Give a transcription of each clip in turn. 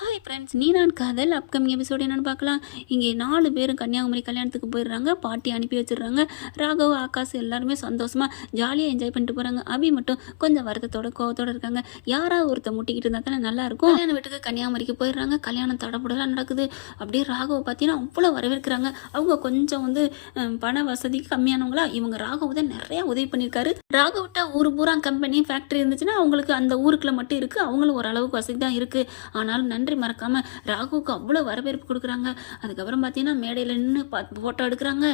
Hi friends நீ நான் காதல் அப்கமிங் எபிசோடு என்னென்னு பார்க்கலாம். இங்கே நாலு பேரும் கன்னியாகுமரி கல்யாணத்துக்கு போயிடுறாங்க பாட்டி அனுப்பி வச்சிடுறாங்க. ராகவ் ஆகாஷ் எல்லாருமே சந்தோஷமாக ஜாலியாக என்ஜாய் பண்ணிட்டு போகிறாங்க அபி மட்டும் கொஞ்சம் வருத்தத்தோட கோவத்தோட இருக்காங்க. யாராவது ஒருத்தர் முட்டிக்கிட்டு இருந்தால் தானே நல்லா இருக்கும். கல்யாண வீட்டுக்கு கன்னியாகுமரிக்கு போயிடுறாங்க. கல்யாணம் தடப்படலாம் நடக்குது. அப்படியே ராகவ் பார்த்தீங்கன்னா அவ்வளோ வரவேற்கிறாங்க. அவங்க கொஞ்சம் வந்து பண வசதிக்கு கம்மியானவங்களா? இவங்க ராகவ் தான் நிறையா உதவி பண்ணியிருக்காரு. ராகவ்ட்ட ஊர் பூரா கம்பெனி ஃபேக்ட்ரி இருந்துச்சுன்னா அவங்களுக்கு அந்த ஊருக்குள்ள மட்டும் இருக்குது அவங்களும் ஓரளவுக்கு வசதி தான் இருக்குது ஆனாலும் நன்றி மறக்காமல் ராகுவுக்கு அவ்வளோ வரவேற்பு கொடுக்குறாங்க. அதுக்கப்புறம் பார்த்தீங்கன்னா மேடையில் நின்று ஃபோட்டோ எடுக்கிறாங்க.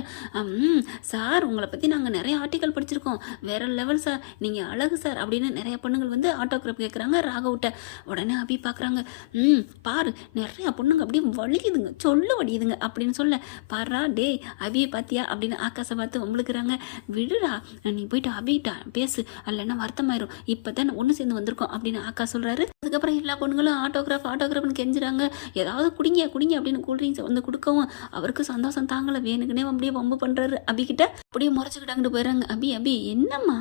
சார் உங்களை பற்றி நாங்கள் நிறைய ஆர்டிக்கல் படிச்சிருக்கோம். வேற லெவல் சார் நீங்கள் அழகு சார் அப்படின்னு நிறைய பொண்ணுங்கள் வந்து ஆட்டோகிராஃப் கேட்குறாங்க ராகவ்கிட்ட உடனே அபி பார்க்குறாங்க ம் பாரு நிறையா பொண்ணுங்க அப்படியே வலியுதுங்க சொல்ல வலியுதுங்க அப்படின்னு சொல்ல. பாரா டேய் அபியை பார்த்தியா அப்படின்னு ஆகாசை பார்த்து உங்களுக்குறாங்க விடுடா நீ போயிட்டு அபிட்டா பேசு அல்லைன்னா வருத்தமாயிரும். இப்போ தான் ஒன்று சேர்ந்து வந்திருக்கோம் அப்படின்னு ஆக்கா சொல்கிறாரு அதுக்கப்புறம் எல்லா பொண்ணுங்களும் ஆட்டோகிராஃப் ஆட்டோகிராஃப்னு கெஞ்சுறாங்க. ஏதாவது குடிங்க குடிங்க அப்படின்னு கூல்ட்ரிங்க்ஸ் வந்து கொடுக்கவும் அவருக்கு சந்தோஷம் தாங்கலை வேணுக்குனே அப்படியே வம்பு பண்ணுறாரு அபிகிட்ட அப்படியே முறைச்சிக்கிட்டாங்கிட்டு போயிடுறாங்க. அபி அபி என்னம்மா?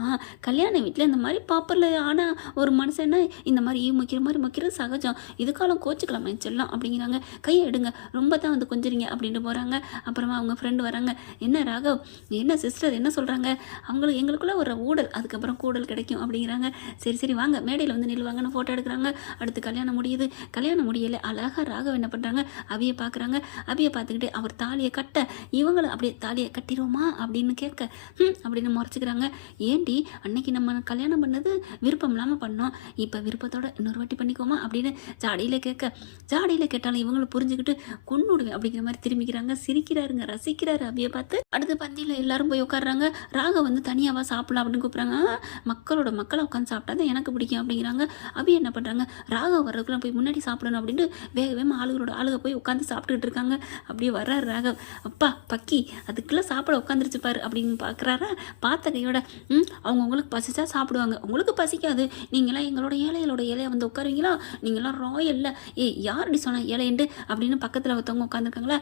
கல்யாண வீட்டில் இந்த மாதிரி பாப்பரில் ஆனால் ஒரு மனுஷன்னா இந்த மாதிரி ஈ முக்கிற மாதிரி முக்கிறது சகஜம். இதுக்காலம் கோச்சுக்கலாமா செல்லம் அப்படிங்கிறாங்க. கையை எடுங்க ரொம்ப தான் வந்து கொஞ்சிறீங்க அப்படின்ட்டு போகிறாங்க அப்புறமா அவங்க ஃப்ரெண்டு வராங்க. என்ன ராகவ்? என்ன சிஸ்டர் என்ன சொல்கிறாங்க அவங்களுக்கு எங்களுக்குள்ள ஒரு ஊடல் அதுக்கப்புறம் கூடல் கிடைக்கும் அப்படிங்கிறாங்க. சரி சரி வாங்க மேடையில் வந்து நில்வாங்கன்னு ஃபோட்டோ எடுக்கிறாங்க. அடுத்து கல்யாணம் முடியுது. கல்யாணம் முடியலை. அழகாக ராகவ் என்ன பண்ணுறாங்க அவியை பார்க்குறாங்க அவியை பார்த்துக்கிட்டு அவர் தாலியை கட்ட இவங்களும் அப்படியே தாலியை கட்டிடுவோமா அப்படின்னு கேட்க ம் அப்படின்னு முறைச்சிக்கிறாங்க. ஏண்டி அன்னைக்கு நம்ம கல்யாணம் பண்ணது விருப்பம் இல்லாமல் பண்ணோம். இப்போ விருப்பத்தோட இன்னொரு வாட்டி பண்ணிக்கோமா? அப்படின்னு ஜாடியில் கேட்க ஜாடியில் கேட்டாலும் இவங்களும் புரிஞ்சுக்கிட்டு கொன்னுடுவேன் அப்படிங்கிற மாதிரி திரும்பிக்கிறாங்க. சிரிக்கிறாருங்க ரசிக்கிறாரு அவியை பார்த்து. அடுத்த பந்தியில் எல்லாரும் போய் உட்காடுறாங்க ராக வந்து தனியாவா சாப்பிடலாம் அப்படின்னு கூப்பிட்றாங்க. மக்களோட மக்களை உட்காந்து சாப்பிட்டா தான் எனக்கு பிடிக்கும் அப்படிங்கிறாங்க. அவி என்ன பண்ணுறாங்க ராக வர்றதுக்குலாம் போய் முன்னாடி சாப்பிடணும் அப்படின்ட்டு வேக வேகமாக ஆளுகளோட ஆளுக போய் உட்காந்து சாப்பிட்டுக்கிட்டு இருக்காங்க. அப்படியே வர்றாரு ராகவ். அப்பா பக்கி அதுக்குள்ளே சாப்பிட உட்காந்துருச்சு பாரு அப்படின்னு பார்க்குறாரா பார்த்த கையோட ம் அவங்க உங்களுக்கு பசிச்சா சாப்பிடுவாங்க. உங்களுக்கு பசிக்காது. நீங்களாம் எங்களோட ஏழைகளோட ஏழையை வந்து உட்காருவீங்களா? நீங்களாம் ராயல்ல ஏய் யாரடி சொன்னா ஏழைண்டு அப்படின்னு பக்கத்தில் ஒருத்தவங்க உட்காந்துருக்காங்களா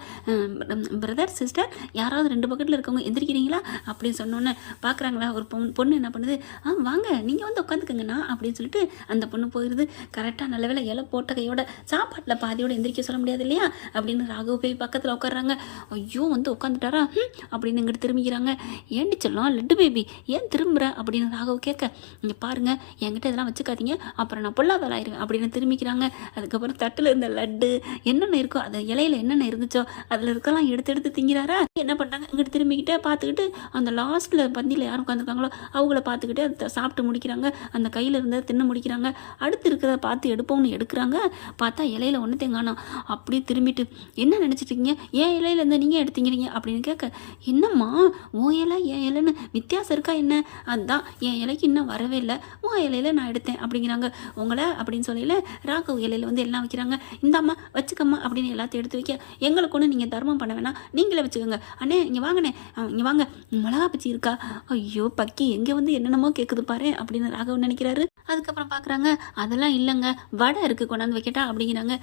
பிரதர் சிஸ்டர் யாராவது ரெண்டு பக்கத்தில் இருக்கவங்க எந்திரிக்கிறீங்களா? அப்படின்னு சொன்னோன்னே பார்க்குறாங்களா ஒரு பொண்ணு பொண்ணு என்ன பண்ணுது? ஆ வாங்க நீங்கள் வந்து உட்காந்துக்கங்கண்ணா. அப்படின்னு சொல்லிட்டு அந்த பொண்ணு போயிடுது. கரெக்டாக நல்ல வேலை இலை போட்ட கையோட சாப்பாட்டில் பாதியோடு எந்திரிக்க சொல்ல முடியாது இல்லையா? அப்படின்னு ராகவ் போய் பக்கத்தில் உட்காடுறாங்க ஐயோ வந்து உட்காந்துட்டாரா ம் அப்படின்னு இங்கிட்டு திரும்பிக்கிறாங்க. ஏண்டி சொல்லலாம் லட்டு பேபி ஏன் திரும்புகிற அப்படின்னு ராகவ் கேட்க. இங்கே பாருங்கள் என்கிட்ட இதெல்லாம் வச்சுக்காதீங்க. அப்புறம் நான் பொல்லாதால் ஆயிருவேன் அப்படின்னு திரும்பிக்கிறாங்க. அதுக்கப்புறம் தட்டில் இருந்த லட்டு என்னென்ன இருக்கோ அது இலையில என்னென்ன இருந்துச்சோ அதில் இருக்கலாம் எடுத்து எடுத்து திங்கிறாரா? என்ன பண்ணுறாங்க இங்கிட்டு திரும்பிக்கிட்டே பார்த்துக்கிட்டு அந்த லாஸ்ட்டில் பந்தியில் யார் உட்காந்துருக்காங்களோ அவங்கள பார்த்துக்கிட்டு அதை சாப்பிட்டு முடிக்கிறாங்க. அந்த கையில் இருந்ததை தின்னு முடிக்கிறாங்க. அடுத்து இருக்கிறத பார்த்து எடுப்போம்னு எடுக்கிறாங்க. பார்த்து பார்த்தா இலையில ஒன்று தேங்கானா அப்படியே திரும்பிட்டு என்ன நினச்சிட்டு ஏன் இலையில இருந்து நீங்கள் எடுத்தீங்கிறீங்க அப்படின்னு கேட்க என்னம்மா ஓ இலை என் இலைன்னு வித்தியாசம் இருக்கா என்ன? அதுதான் என் இலைக்கு இன்னும் வரவே இல்லை. ஓ இலையில நான் எடுத்தேன். அப்படிங்கிறாங்க. உங்களை அப்படின்னு சொல்லல ராகவ் இலையில வந்து எல்லாம் வைக்கிறாங்க. இந்தாம்மா வச்சுக்கம்மா. அப்படின்னு எல்லாத்தையும் எடுத்து வைக்க எங்களுக்கு ஒன்று நீங்கள் தர்மம் பண்ண வேணாம். நீங்களே வச்சுக்கோங்க. அண்ணே இங்கே வாங்கண்ணே. இங்கே வாங்க. மிளகா பச்சி இருக்கா? ஐயோ பக்கி எங்கே வந்து என்னென்னமோ கேட்குது பாரு அப்படின்னு ராகவன் நினைக்கிறாரு. அதுக்கப்புறம் பார்க்குறாங்க அதெல்லாம் இல்லைங்க. வடை இருக்குது கொண்டாந்து வைக்கட்டா அப்படிங்கிறாங்க.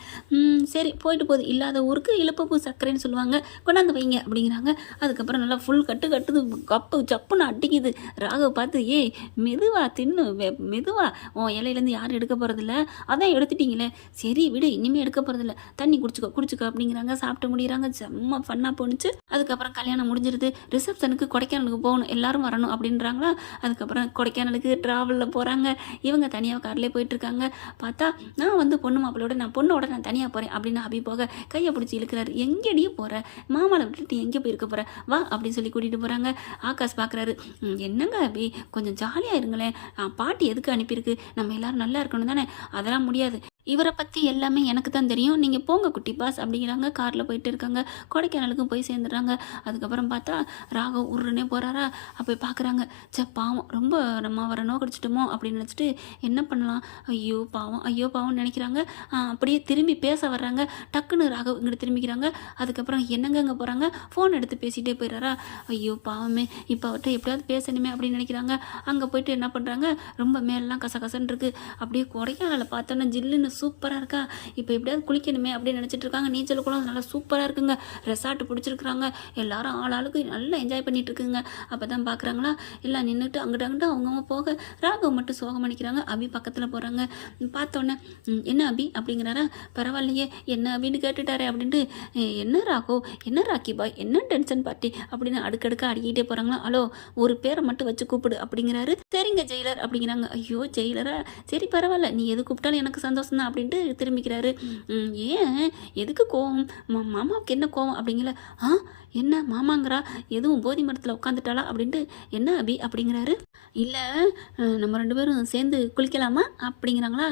சரி போயிட்டு போகுது. இல்லாத ஊருக்கு இழுப்பப்பூ சர்க்கரைன்னு சொல்லுவாங்க. கொண்டாந்து வைங்க அப்படிங்கிறாங்க. அதுக்கப்புறம் நல்லா ஃபுல் கட்டு கட்டுது கப்பு சப்புன்னு அடிக்குது. ராகவ் பார்த்து ஏய் மெதுவா தின்னு மெதுவா. உன் இலையிலேருந்து யாரும் எடுக்க போகிறதில்ல அதான் எடுத்துட்டீங்களே. சரி விடு இனிமேல் எடுக்க போகிறதில்ல தண்ணி குடிச்சுக்கோ குடிச்சுக்கோ அப்படிங்கிறாங்க. சாப்பிட்டு முடிகிறாங்க. செம்ம ஃபன்னாக போணுச்சு. அதுக்கப்புறம் கல்யாணம் முடிஞ்சிருது. ரிசப்ஷனுக்கு கொடைக்கானலுக்கு போகணும். எல்லாரும் வரணும் அப்படின்றாங்களா? அதுக்கப்புறம் கொடைக்கானலுக்கு ட்ராவலில் போகிறாங்க இவங்க தனியாக கார்லேயே போயிட்டுருக்காங்க. பார்த்தா நான் வந்து பொண்ணு மாப்பிளோட நான் பொண்ணோட நான் தனியாக போகிறேன் அப்படின்னு அபி போக கையை பிடிச்சி இழுக்கிறாரு. எங்கேடியே போகிற மாமாவை விட்டுட்டு எங்கே போயிருக்க போகிற வா அப்படின்னு சொல்லி கூட்டிகிட்டு போகிறாங்க ஆகாஷ் பார்க்குறாரு என்னங்க அபி கொஞ்சம் ஜாலியாக இருங்களேன். பாட்டி எதுக்கு அனுப்பியிருக்கு? நம்ம எல்லாரும் நல்லா இருக்கணும் தானே? அதெல்லாம் முடியாது. இவரை பற்றி எல்லாமே எனக்கு தான் தெரியும். நீங்கள் போங்க குட்டி பாஸ் அப்படிங்கிறாங்க. காரில் போயிட்டு இருக்காங்க. கொடைக்கானலுக்கும் போய் சேர்ந்துடுறாங்க. அதுக்கப்புறம் பார்த்தா ராகவ் உருன்னே போகிறாரா அப்போ பார்க்குறாங்க சே பாவம் ரொம்ப நம்ம அவரை நோக்கடிச்சிட்டோமோ அப்படின்னு நினச்சிட்டு என்ன பண்ணலாம்? ஐயோ பாவம் ஐயோ பாவம்னு நினைக்கிறாங்க. அப்படியே திரும்பி பேச வர்றாங்க. டக்குன்னு ராகவ் இங்கிட்டு திரும்பிக்கிறாங்க அதுக்கப்புறம் என்னங்கங்க போகிறாங்க ஃபோன் எடுத்து பேசிகிட்டே போயிடுறாரா? ஐயோ பாவமே இப்போ அவர்கிட்ட எப்படியாவது பேசணுமே அப்படின்னு நினைக்கிறாங்க. அங்கே போயிட்டு என்ன பண்ணுறாங்க ரொம்ப மேலெலாம் கசகசன்னு இருக்குது அப்படியே கொடைக்கானலை பார்த்தோன்னா ஜில்லுன்னு சூப்பராக இருக்கா? இப்போ எப்படியாவது குளிக்கணுமே அப்படின்னு நினச்சிட்டு இருக்காங்க. நீச்சல் குளம் நல்லா சூப்பராக இருக்குங்க. ரெசார்ட் பிடிச்சிருக்குறாங்க. எல்லாரும் ஆள் ஆளுக்கு நல்லா என்ஜாய் பண்ணிட்டு இருக்குங்க. அப்போ தான் பார்க்குறாங்களா எல்லாம் நின்றுட்டு அங்கிட்ட அங்கிட்ட அவங்கவுங்க போக ராகவ் மட்டும் சோகம் பண்ணிக்கிறாங்க அபி பக்கத்தில் போகிறாங்க பார்த்தோன்னே என்ன அபி? அப்படிங்கிறாரா. பரவாயில்லையே. என்ன அபின்னு கேட்டுட்டாரே அப்படின்ட்டு என்ன ராகோ என்ன ராக்கி பாய்? என்ன டென்ஷன் பார்ட்டி? அப்படின்னு அடுக்கடுக்க அடிக்கிட்டே போகிறாங்களா ஹலோ ஒரு பேரை மட்டும் வச்சு கூப்பிடு அப்படிங்கிறாரு. சரிங்க ஜெயிலர் அப்படிங்கிறாங்க. ஐயோ ஜெயிலரா? சரி பரவாயில்ல. நீ எது கூப்பிட்டாலும் எனக்கு சந்தோஷம் தான் அப்படின்ட்டு திரும்பிக்கிறாரு. "ம், ஏன்? எதுக்கு கோவம்? மாமாவுக்கு என்ன கோவம்? அப்படிங்கல ஆ என்ன மாமாங்கிறா? எதுவும் போதி மரத்தில் உட்காந்துட்டாளா? அப்படின்ட்டு என்ன அபி அப்படிங்கிறாரு? இல்லை நம்ம ரெண்டு பேரும் சேர்ந்து குளிக்கலாமா? அப்படிங்கிறாங்களா?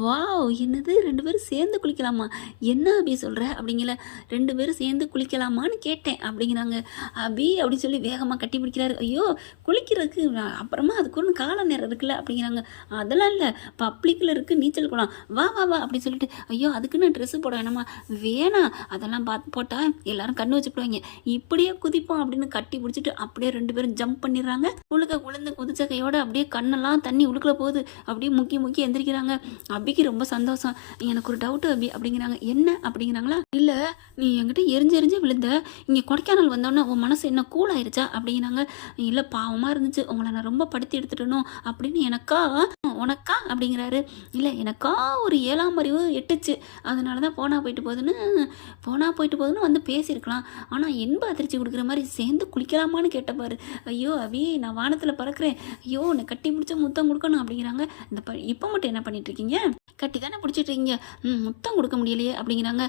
வாவ் என்னது? ரெண்டு பேரும் சேர்ந்து குளிக்கலாமா? என்ன அபி சொல்கிற அப்படிங்கல ரெண்டு பேரும் சேர்ந்து குளிக்கலாமான்னு கேட்டேன் அப்படிங்கிறாங்க. அபி அப்படி சொல்லி வேகமாக கட்டி பிடிக்கிறாரு. ஐயோ குளிக்கிறதுக்கு அப்புறமா அதுக்கு ஒன்று கால நேரம் இருக்குல்ல? அப்படிங்கிறாங்க. அதெல்லாம் இல்லை பப்ளிக்கில் இருக்குது நீச்சல் குளம். வா வா வா அப்படி சொல்லிட்டு ஐயோ அதுக்குன்னு ட்ரெஸ்ஸு போட வேணாமா? வேணாம் அதெல்லாம் பார்த்து போட்டால் எல்லாரும் கண்ணு வச்சுப்படுவாங்க இப்படியே குதிப்போம் அப்படின்னு கட்டி பிடிச்சிட்டு அப்படியே ரெண்டு பேரும் ஜம்ப் பண்ணிடுறாங்க. உழுக்க உளுந்து குதிச்ச கையோட அப்படியே கண்ணெல்லாம் தண்ணி உழுக்கல போகுது. அப்படியே முக்கி முக்கி எந்திரிக்கிறாங்க. அபிக்கு ரொம்ப சந்தோஷம். எனக்கு ஒரு டவுட்டு அபி அப்படிங்கிறாங்க. என்ன? அப்படிங்கிறாங்களா. இல்லை நீ என்கிட்ட எரிஞ்சு எரிஞ்சு விழுந்த. இங்கே கொடைக்கானல் வந்தோன்னே உன் மனசு என்ன கூல் ஆயிடுச்சா அப்படிங்கிறாங்க. இல்லை பாவமாக இருந்துச்சு. உங்களை நான் ரொம்ப படுத்தி எடுத்துட்டணும் அப்படின்னு எனக்கா? உனக்கா? அப்படிங்கிறாரு. இல்லை எனக்கா? ஒரு ஏழாம் அறிவு எட்டுச்சு. அதனால தான் போனால் போயிட்டு போகுதுன்னு போனால் போயிட்டு போகுதுன்னு வந்து பேசியிருக்கலாம். ஆனால் என்ப அதிர்ச்சி கொடுக்குற மாதிரி சேர்ந்து குளிக்கலாமான்னு கேட்டப்பாரு ஐயோ அபி நான் வானத்தில் பறக்கிறேன். ஐயோ உன்னை கட்டி பிடிச்ச முத்தம் கொடுக்கணும் அப்படிங்கிறாங்க. இந்த ப இப்போ மட்டும் என்ன பண்ணிட்டு இருக்கீங்க? கட்டி தானே பிடிச்சிட்டு இருக்கீங்க. ம் முத்தம் கொடுக்க முடியலையே அப்படிங்கிறாங்க.